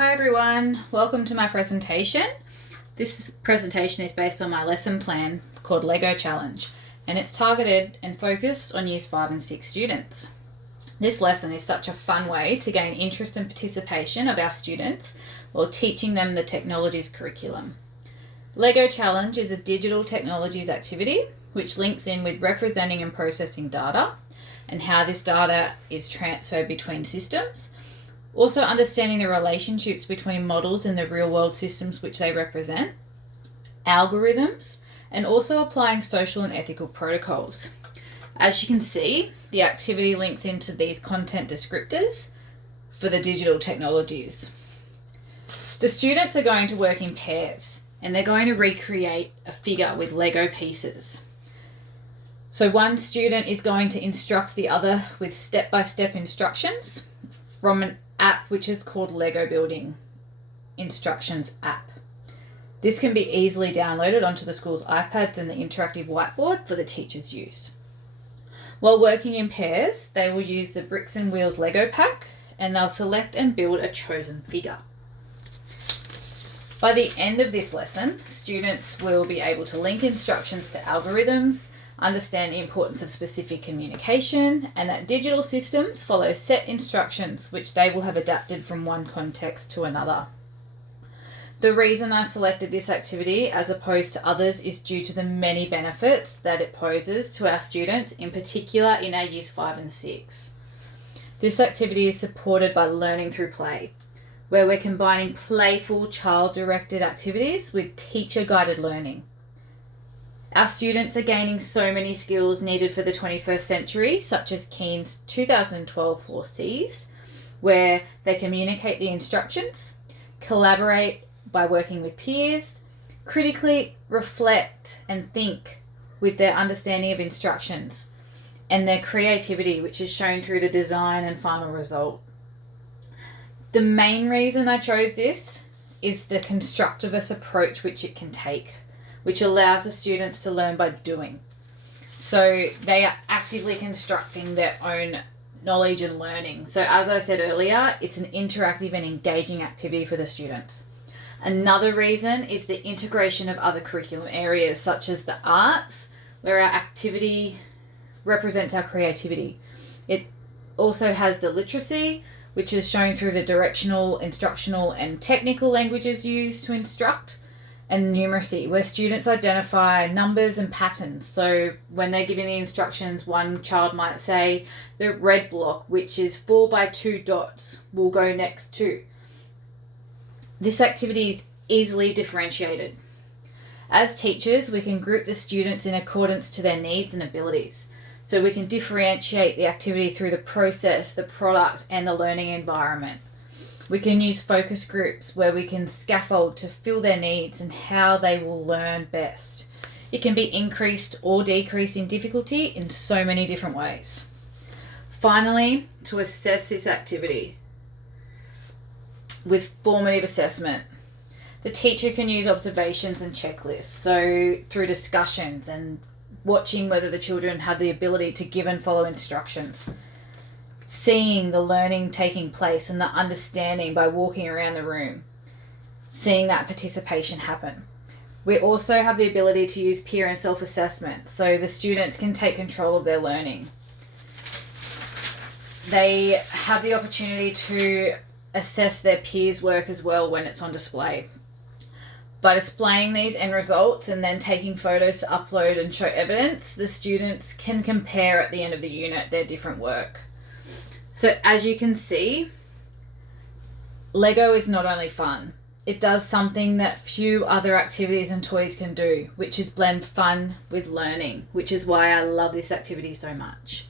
Hi everyone, welcome to my presentation. This presentation is based on my lesson plan called Lego Challenge, and it's targeted and focused on years 5 and 6 students. This lesson is such a fun way to gain interest and participation of our students while teaching them the technologies curriculum. Lego Challenge is a digital technologies activity which links in with representing and processing data and how this data is transferred between systems. Also understanding the relationships between models and the real-world systems which they represent, algorithms, and also applying social and ethical protocols. As you can see, the activity links into these content descriptors for the digital technologies. The students are going to work in pairs and they're going to recreate a figure with Lego pieces. So one student is going to instruct the other with step-by-step instructions from an app which is called Lego Building Instructions app. This can be easily downloaded onto the school's iPads and the interactive whiteboard for the teachers' use. While working in pairs, they will use the Bricks and Wheels Lego pack and they'll select and build a chosen figure. By the end of this lesson, students will be able to link instructions to algorithms, understand the importance of specific communication, and that digital systems follow set instructions which they will have adapted from one context to another. The reason I selected this activity as opposed to others is due to the many benefits that it poses to our students, in particular in our years 5 and 6. This activity is supported by learning through play, where we're combining playful child-directed activities with teacher-guided learning. Our students are gaining so many skills needed for the 21st century, such as Keen's 2012 4Cs, where they communicate the instructions, collaborate by working with peers, critically reflect and think with their understanding of instructions, and their creativity, which is shown through the design and final result. The main reason I chose this is the constructivist approach which it can take, which allows the students to learn by doing. So they are actively constructing their own knowledge and learning. So as I said earlier, it's an interactive and engaging activity for the students. Another reason is the integration of other curriculum areas such as the arts, where our activity represents our creativity. It also has the literacy, which is shown through the directional, instructional, and technical languages used to instruct, and numeracy, where students identify numbers and patterns. So when they're giving the instructions, one child might say the red block, which is 4 by 2 dots, will go next to. This activity is easily differentiated. As teachers, we can group the students in accordance to their needs and abilities. So we can differentiate the activity through the process, the product, and the learning environment. We can use focus groups where we can scaffold to fill their needs and how they will learn best. It can be increased or decreased in difficulty in so many different ways. Finally, to assess this activity with formative assessment, the teacher can use observations and checklists. So through discussions and watching whether the children have the ability to give and follow instructions. Seeing the learning taking place and the understanding by walking around the room, seeing that participation happen. We also have the ability to use peer and self-assessment, so the students can take control of their learning. They have the opportunity to assess their peers' work as well when it's on display. By displaying these end results and then taking photos to upload and show evidence, the students can compare at the end of the unit their different work. So as you can see, Lego is not only fun, it does something that few other activities and toys can do, which is blend fun with learning, which is why I love this activity so much.